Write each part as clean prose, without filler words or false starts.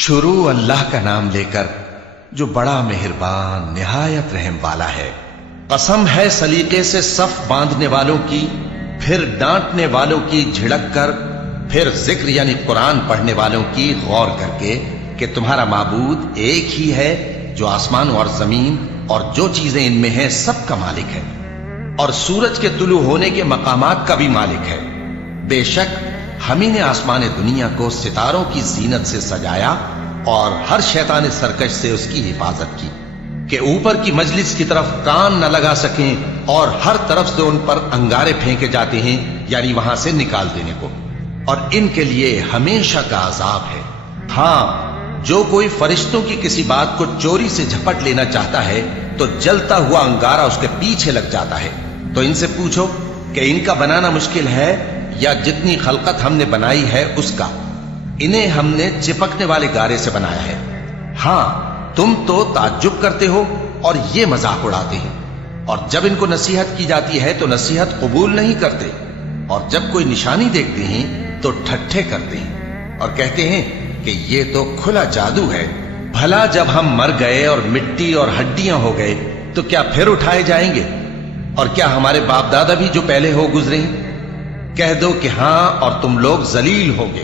शुरू अल्लाह का नाम लेकर जो बड़ा मेहरबान निहायत रहम वाला है। कसम है सलीके से सफ बांधने वालों की, फिर डांटने वालों की झिड़क कर, फिर जिक्र यानी कुरान पढ़ने वालों की गौर करके कि तुम्हारा माबूद एक ही है जो आसमान और जमीन और जो चीजें इनमें हैं सब का मालिक है, और सूरज के तुलू होने के मकामात का भी मालिक है। बेशक हम ही ने आसमान दुनिया को सितारों की जीनत से सजाया और हर शैतान सरकश से उसकी हिफाजत की कि ऊपर की मजलिस की तरफ कान न लगा सकें, और हर तरफ से उन पर अंगारे फेंके जाते हैं यानी वहां से निकाल देने को, और इनके लिए हमेशा का अजाब है। हां, जो कोई फरिश्तों की किसी बात को चोरी से झपट लेना चाहता है तो जलता हुआ अंगारा उसके पीछे लग जाता है। तो इनसे पूछो कि इनका बनाना मुश्किल है या जितनी खलकत हमने बनाई है उसका। इन्हें हमने चिपकने वाले गारे से बनाया है। हां, तुम तो ताज्जुब करते हो और ये मजाक उड़ाते हैं, और जब इनको नसीहत की जाती है तो नसीहत कबूल नहीं करते, और जब कोई निशानी देखते हैं तो ठट्ठे करते हैं और कहते हैं कि ये तो खुला जादू है। भला जब हम मर गए और मिट्टी और हड्डियां हो गए तो क्या फिर उठाए जाएंगे? और क्या हमारे बाप दादा भी जो पहले हो गुजरे हैं? कह दो कि हां और तुम लोग जलील होगे।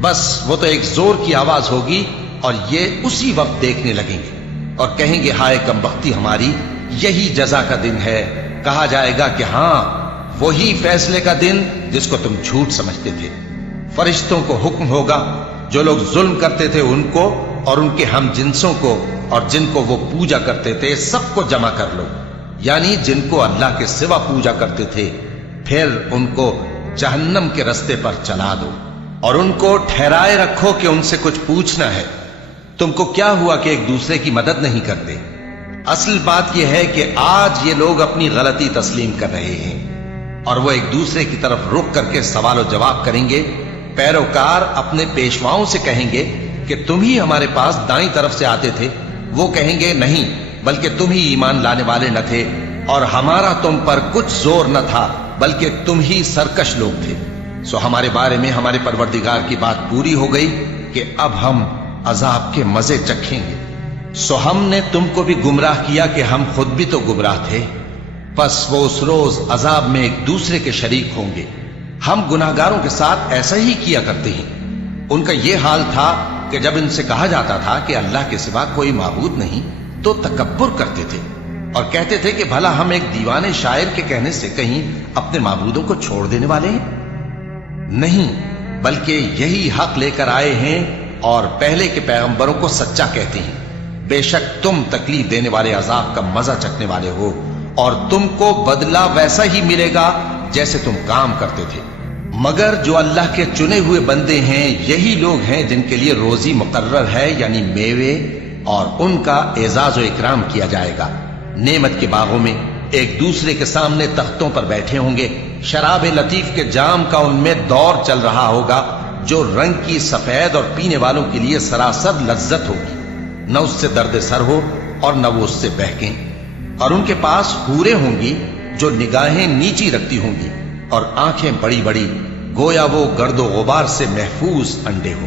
बस वो तो एक जोर की आवाज होगी और ये उसी वक्त देखने लगेंगे और कहेंगे हाय कमबख्ती हमारी, यही जजा का दिन है। कहा जाएगा कि हां, वही फैसले का दिन जिसको तुम झूठ समझते थे। फरिश्तों को हुक्म होगा जो लोग जुल्म करते थे उनको और उनके हम जिन्सों को और जिनको वो पूजा करते थे सबको जमा कर लो, यानी जिनको अल्लाह के सिवा पूजा करते थे, फिर उनको जहन्नम के रास्ते पर चला दो और उनको ठहराए रखो कि उनसे कुछ पूछना है। तुमको क्या हुआ कि एक दूसरे की मदद नहीं करते? असल बात यह है कि आज ये लोग अपनी गलती तस्लीम कर रहे हैं और वो एक दूसरे की तरफ रुख करके सवाल और जवाब करेंगे। पैरोकार अपने पेशवाओं से कहेंगे कि तुम ही हमारे पास दाईं तरफ से आते थे। वो कहेंगे नहीं, बल्कि तुम ही ईमान लाने वाले न थे और हमारा तुम पर कुछ जोर न था, बल्कि तुम ही सरकश लोग थे। सो हमारे बारे में हमारे परवरदिगार की बात पूरी हो गई कि अब हम अजाब के मजे चखेंगे। सो हमने तुमको भी गुमराह किया कि हम खुद भी तो गुमराह थे। बस वो उस रोज अजाब में एक दूसरे के शरीक होंगे। हम गुनाहगारों के साथ ऐसा ही किया करते हैं। उनका यह हाल था कि जब इनसे कहा जाता था कि अल्लाह के सिवा कोई माबूद नहीं तो तकब्बुर करते थे और कहते थे कि भला हम एक दीवाने शायर के कहने से कहीं अपने माबूदों को छोड़ देने वाले हैं? नहीं, बल्कि यही हक लेकर आए हैं और पहले के पैगंबरों को सच्चा कहते हैं। बेशक तुम तकलीफ देने वाले अजाब का मजा चखने वाले हो और तुमको बदला वैसा ही मिलेगा जैसे तुम काम करते थे। मगर जो अल्लाह के चुने हुए बंदे हैं यही लोग हैं जिनके लिए रोजी मुकर्रर है, यानी मेवे, और उनका एजाज व इकराम किया जाएगा। नेमत के बागों में एक दूसरे के सामने तख्तों पर बैठे होंगे। शराब लतीफ के जाम का उनमें दौर चल रहा होगा जो रंग की सफेद और पीने वालों के लिए सरासर लज्जत होगी। न उससे दर्द सर हो और न वो उससे बहकें। और उनके पास हूरें होंगी जो निगाहें नीची रखती होंगी और आंखें बड़ी बड़ी, गोया वो गर्दो गुबार से महफूज अंडे हो।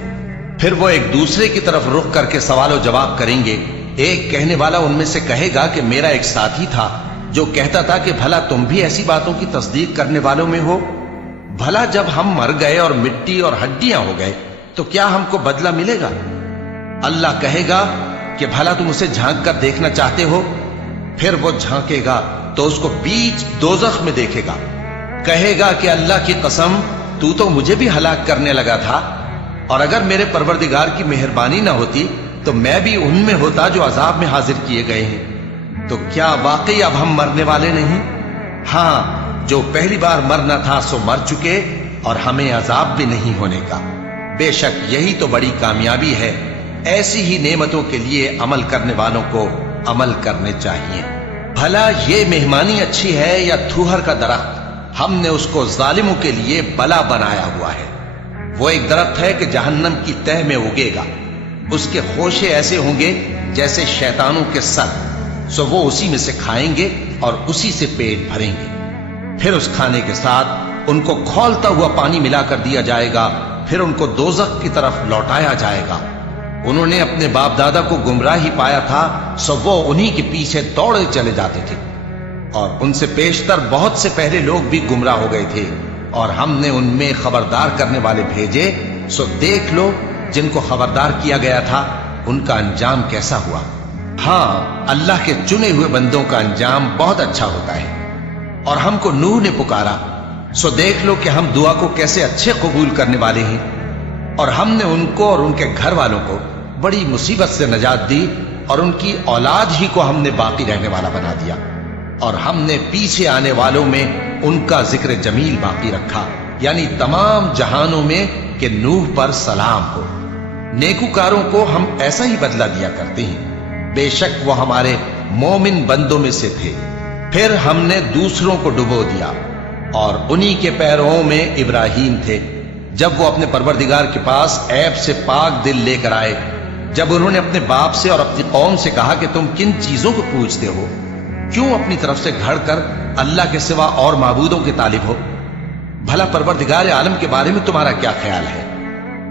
फिर वो एक दूसरे की तरफ रुख करके सवाल और जवाब करेंगे। एक कहने वाला उनमें से कहेगा कि मेरा एक साथी था जो कहता था कि भला तुम भी ऐसी बातों की तस्दीक करने वालों में हो? भला जब हम मर गए और मिट्टी और हड्डियां हो गए तो क्या हमको बदला मिलेगा? अल्लाह कहेगा कि भला तुम उसे झांक कर देखना चाहते हो? फिर वो झांकेगा तो उसको बीच दोजख में देखेगा। कहेगा कि अल्लाह की कसम, तू तो मुझे भी हलाक करने लगा था, और अगर मेरे परवरदिगार की मेहरबानी ना होती तो मैं भी उनमें होता जो अजाब में हाजिर किए गए हैं। तो क्या वाकई अब हम मरने वाले नहीं? हां, जो पहली बार मरना था सो मर चुके और हमें अजाब भी नहीं होने का। बेशक यही तो बड़ी कामयाबी है। ऐसी ही नेमतों के लिए अमल करने वालों को अमल करने चाहिए। भला ये मेहमानी अच्छी है या थूहर का दरख्त? हमने उसको जालिमों के लिए बला बनाया हुआ है। वो एक दरख्त है कि जहन्नम की तह में उगेगा। उसके खोशे ऐसे होंगे जैसे शैतानों के सर। सो वो उसी में से खाएंगे और उसी से पेट भरेंगे। फिर उस खाने के साथ उनको खौलता हुआ पानी मिलाकर दिया जाएगा। फिर उनको दोजख की तरफ लौटाया जाएगा। انہوں نے اپنے باپ دادا کو گمراہ ہی پایا تھا، سو وہ انہی کے پیچھے دوڑے چلے جاتے تھے، اور ان سے پیشتر بہت سے پہلے لوگ بھی گمراہ ہو گئے تھے، اور ہم نے ان میں خبردار کرنے والے بھیجے، سو دیکھ لو جن کو خبردار کیا گیا تھا ان کا انجام کیسا ہوا۔ ہاں، اللہ کے چنے ہوئے بندوں کا انجام بہت اچھا ہوتا ہے۔ اور ہم کو نوح نے پکارا، سو دیکھ لو کہ ہم دعا کو کیسے اچھے قبول کرنے والے ہیں، اور ہم نے ان کو اور ان کے گھر والوں کو بڑی مصیبت سے نجات دی، اور ان کی اولاد ہی کو ہم نے باقی رہنے والا بنا دیا، اور ہم نے پیچھے آنے والوں میں ان کا ذکر جمیل باقی رکھا، یعنی تمام جہانوں میں کہ نوح پر سلام ہو۔ نیکوکاروں کو ہم ایسا ہی بدلہ دیا کرتے ہیں، بے شک وہ ہمارے مومن بندوں میں سے تھے۔ پھر ہم نے دوسروں کو ڈبو دیا، اور انہی کے پیروں میں ابراہیم تھے، جب وہ اپنے پروردگار کے پاس عیب سے پاک دل لے کر آئے، جب انہوں نے اپنے باپ سے اور اپنی قوم سے کہا کہ تم کن چیزوں کو پوجتے ہو، کیوں اپنی طرف سے گھڑ کر اللہ کے سوا اور معبودوں کے طالب ہو؟ بھلا پروردگار عالم کے بارے میں تمہارا کیا خیال ہے؟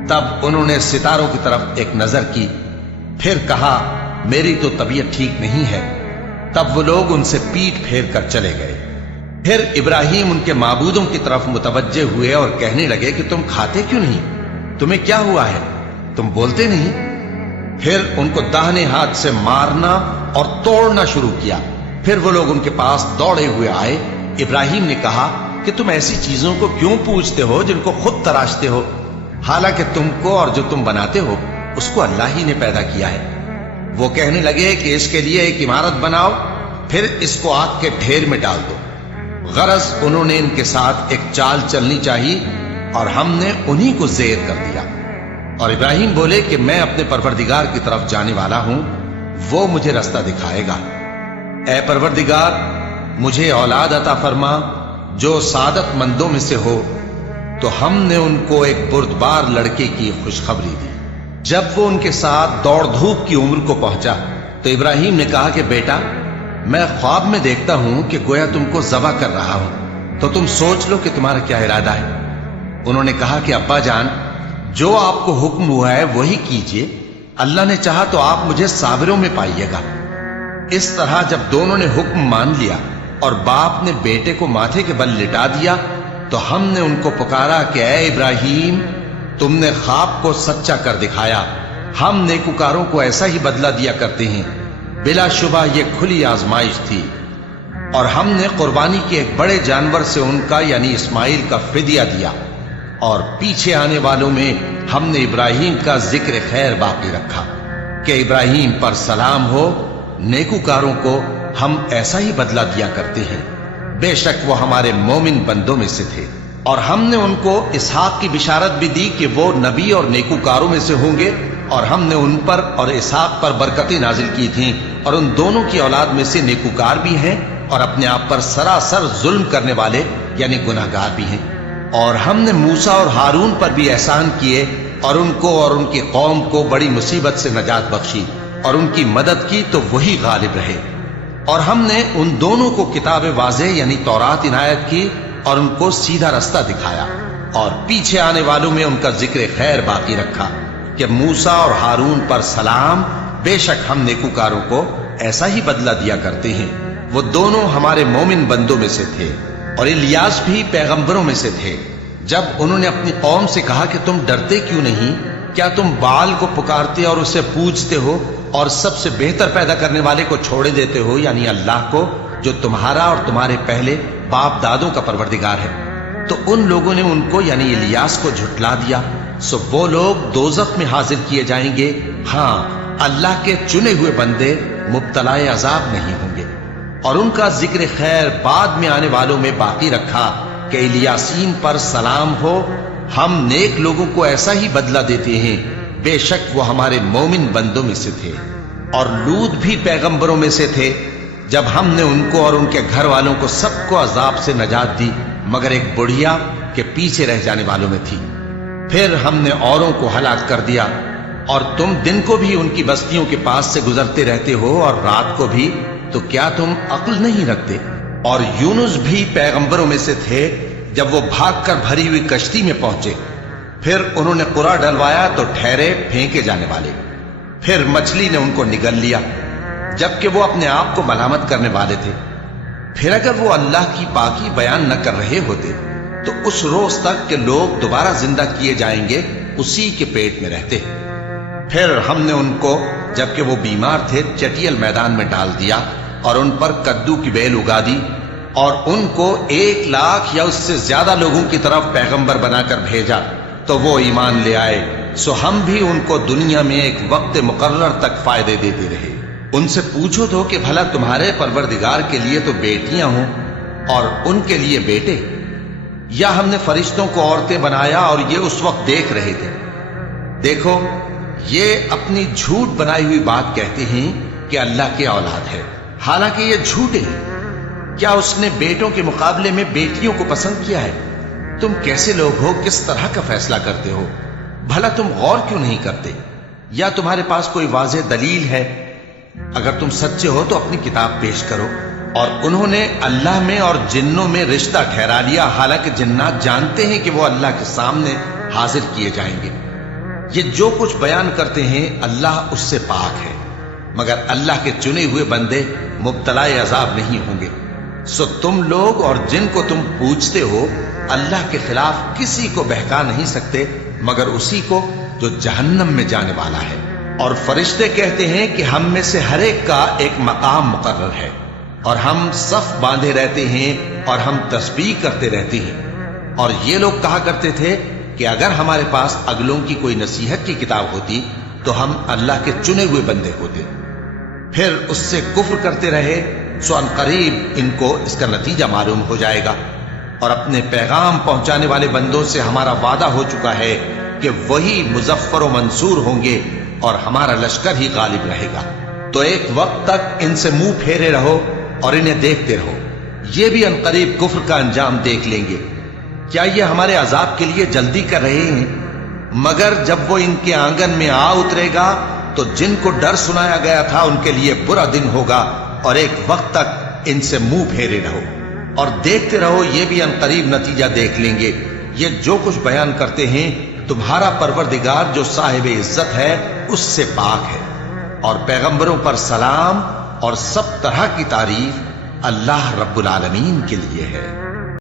تب انہوں نے ستاروں کی طرف ایک نظر کی، پھر کہا میری تو طبیعت ٹھیک نہیں ہے۔ تب وہ لوگ ان سے پیٹ پھیر کر چلے گئے۔ پھر ابراہیم ان کے معبودوں کی طرف متوجہ ہوئے اور کہنے لگے کہ تم کھاتے کیوں نہیں؟ تمہیں کیا ہوا ہے؟ تم بولتے نہیں؟ پھر ان کو داہنے ہاتھ سے مارنا اور توڑنا شروع کیا۔ پھر وہ لوگ ان کے پاس دوڑے ہوئے آئے۔ ابراہیم نے کہا کہ تم ایسی چیزوں کو کیوں پوجتے ہو جن کو خود تراشتے ہو، حالانکہ تم کو اور جو تم بناتے ہو اس کو اللہ ہی نے پیدا کیا ہے۔ وہ کہنے لگے کہ اس کے لیے ایک عمارت بناؤ، پھر اس کو آگ کے ڈھیر میں ڈال دو۔ غرض انہوں نے ان کے ساتھ ایک چال چلنی چاہی، اور ہم نے انہی کو زیر کر دیا۔ اور ابراہیم بولے کہ میں اپنے پروردگار کی طرف جانے والا ہوں، وہ مجھے رستہ دکھائے گا۔ اے پروردگار، مجھے اولاد عطا فرما جو سعادت مندوں میں سے ہو۔ تو ہم نے ان کو ایک بردبار لڑکے کی خوشخبری دی۔ جب وہ ان کے ساتھ دوڑ دھوپ کی عمر کو پہنچا تو ابراہیم نے کہا کہ بیٹا، میں خواب میں دیکھتا ہوں کہ گویا تم کو ذبح کر رہا ہوں، تو تم سوچ لو کہ تمہارا کیا ارادہ ہے۔ انہوں نے کہا کہ ابا جان، جو آپ کو حکم ہوا ہے وہی کیجئے، اللہ نے چاہا تو آپ مجھے صابروں میں پائیے گا۔ اس طرح جب دونوں نے حکم مان لیا اور باپ نے بیٹے کو ماتھے کے بل لٹا دیا، تو ہم نے ان کو پکارا کہ اے ابراہیم، تم نے خواب کو سچا کر دکھایا، ہم نیکوکاروں کو ایسا ہی بدلہ دیا کرتے ہیں، بلا شبہ یہ کھلی آزمائش تھی۔ اور ہم نے قربانی کے ایک بڑے جانور سے ان کا یعنی اسماعیل کا فدیہ دیا، اور پیچھے آنے والوں میں ہم نے ابراہیم کا ذکر خیر باقی رکھا کہ ابراہیم پر سلام ہو۔ نیکوکاروں کو ہم ایسا ہی بدلہ دیا کرتے ہیں، بے شک وہ ہمارے مومن بندوں میں سے تھے۔ اور ہم نے ان کو اسحاق کی بشارت بھی دی کہ وہ نبی اور نیکوکاروں میں سے ہوں گے، اور ہم نے ان پر اور اسحاق پر برکتیں نازل کی تھیں، اور ان دونوں کی اولاد میں سے نیکوکار بھی ہیں اور اپنے آپ پر سراسر ظلم کرنے والے یعنی گناہگار بھی ہیں۔ اور ہم نے موسیٰ اور ہارون پر بھی احسان کیے، اور ان کو اور ان کی قوم کو بڑی مصیبت سے نجات بخشی، اور ان کی مدد کی تو وہی غالب رہے۔ اور ہم نے ان دونوں کو کتاب واضح یعنی تورات عنایت کی، اور ان کو سیدھا رستہ دکھایا، اور پیچھے آنے والوں میں ان کا ذکر خیر باقی رکھا کہ موسیٰ اور ہارون پر سلام، بے شک ہم نیکوکاروں کو ایسا ہی بدلہ دیا کرتے ہیں۔ وہ دونوں ہمارے مومن بندوں میں سے تھے، اور الیاس بھی پیغمبروں میں سے تھے۔ جب انہوں نے اپنی قوم سے کہا کہ تم ڈرتے کیوں نہیں؟ کیا تم بال کو پکارتے اور اسے پوجتے ہو، اور سب سے بہتر پیدا کرنے والے کو چھوڑے دیتے ہو یعنی اللہ کو، جو تمہارا اور تمہارے پہلے باپ دادوں کا پروردگار ہے؟ تو ان لوگوں نے ان کو یعنی الیاس کو جھٹلا دیا، سو وہ لوگ دوزخ میں حاضر کیے جائیں گے۔ ہاں، اللہ کے چنے ہوئے بندے مبتلا عذاب نہیں ہوں گے۔ اور ان کا ذکر خیر بعد میں آنے والوں میں باقی رکھا کہ الیاسین پر سلام ہو، ہم نیک لوگوں کو ایسا ہی بدلہ دیتے ہیں، بے شک وہ ہمارے مومن بندوں میں سے تھے۔ اور لوط بھی پیغمبروں میں سے تھے، جب ہم نے ان کو اور ان کے گھر والوں کو سب کو عذاب سے نجات دی، مگر ایک بڑھیا کہ پیچھے رہ جانے والوں میں تھی۔ پھر ہم نے اوروں کو ہلاک کر دیا، اور تم دن کو بھی ان کی بستیوں کے پاس سے گزرتے رہتے ہو اور رات کو بھی، تو کیا تم عقل نہیں رکھتے؟ اور یونس بھی پیغمبروں میں سے تھے، جب وہ بھاگ کر بھری ہوئی کشتی میں پہنچے، پھر انہوں نے قرا ڈلوایا تو ٹھہرے پھینکے جانے والے، फिर मछली ने उनको निगल लिया, जबकि वो अपने आप को मलामत करने वाले थे। फिर अगर वो अल्लाह की पाकी बयान न कर रहे होते तो उस रोज तक के लोग दोबारा जिंदा किए जाएंगे उसी के पेट में रहते। फिर हमने उनको, जबकि वो बीमार थे, चटियल मैदान में डाल दिया और उन पर कद्दू की बेल उगा दी और उनको 1 लाख या उससे ज्यादा लोगों की तरफ पैगंबर बनाकर भेजा, तो वो ईमान ले आए। सो हम भी उनको दुनिया में एक वक्त मुकर्रर तक फायदे देते रहे। उनसे पूछो तो कि भला तुम्हारे परवरदिगार के लिए तो बेटियां हों और उनके लिए बेटे, या हमने फरिश्तों को औरतें बनाया और ये उस वक्त देख रहे थे। देखो, ये अपनी झूठ बनाई हुई बात कहते हैं कि अल्लाह के औलाद है, हालांकि ये झूठे हैं। क्या उसने बेटों के मुकाबले में बेटियों को पसंद किया है? तुम कैसे लोग हो, किस तरह का फैसला करते हो? भला तुम गौर क्यों नहीं करते? या तुम्हारे पास कोई वाज़ेह दलील है? अगर तुम सच्चे हो तो अपनी किताब पेश करो। और उन्होंने अल्लाह में और जिन्नों में रिश्ता ठहरा लिया, हालांकि जिन्नात जानते हैं कि वो अल्लाह के सामने हाजिर किए जाएंगे। ये जो कुछ बयान करते हैं अल्लाह उससे पाक है, मगर अल्लाह के चुने हुए बंदे मुब्तलाए अजाब नहीं होंगे। सो तुम लोग और जिनको तुम पूछते हो अल्लाह के खिलाफ किसी को बहका नहीं सकते मगर उसी को जो जहन्नम में जाने वाला है। और फरिश्ते कहते हैं कि हम में से हर एक का एक मकाम मुकर्रर है और हम सफ बांधे रहते हैं और हम तस्बीह करते रहते हैं। और ये लोग कहा करते थे कि अगर हमारे पास अगलों की कोई नसीहत की किताब होती तो हम अल्लाह के चुने हुए बंदे होते। फिर उससे कुफ्र करते रहे, सो अनकरीब इनको इसका नतीजा मालूम हो जाएगा। और अपने पैगाम पहुंचाने वाले बंदों से हमारा वादा हो चुका है कि वही मुजफ्फर व मंसूर होंगे और हमारा लश्कर ही गालिब रहेगा। तो एक वक्त तक इनसे मुंह फेरे रहो और इन्हें देखते रहो, ये भी अनकरीब कुफ्र का अंजाम देख लेंगे। क्या ये हमारे अजाब के लिए जल्दी कर रहे हैं? मगर जब वो इनके आंगन में आ उतरेगा तो जिनको डर सुनाया गया था उनके लिए बुरा दिन होगा। और एक वक्त तक इनसे मुंह फेरे रहो और देखते रहो, ये भी अनकरीब नतीजा देख लेंगे। ये जो कुछ बयान करते हैं तुम्हारा परवरदिगार जो साहिब इज्जत है उससे पाक है। और पैगंबरों पर सलाम और सब तरह की तारीफ अल्लाह रब्बुल आलमीन के लिए है।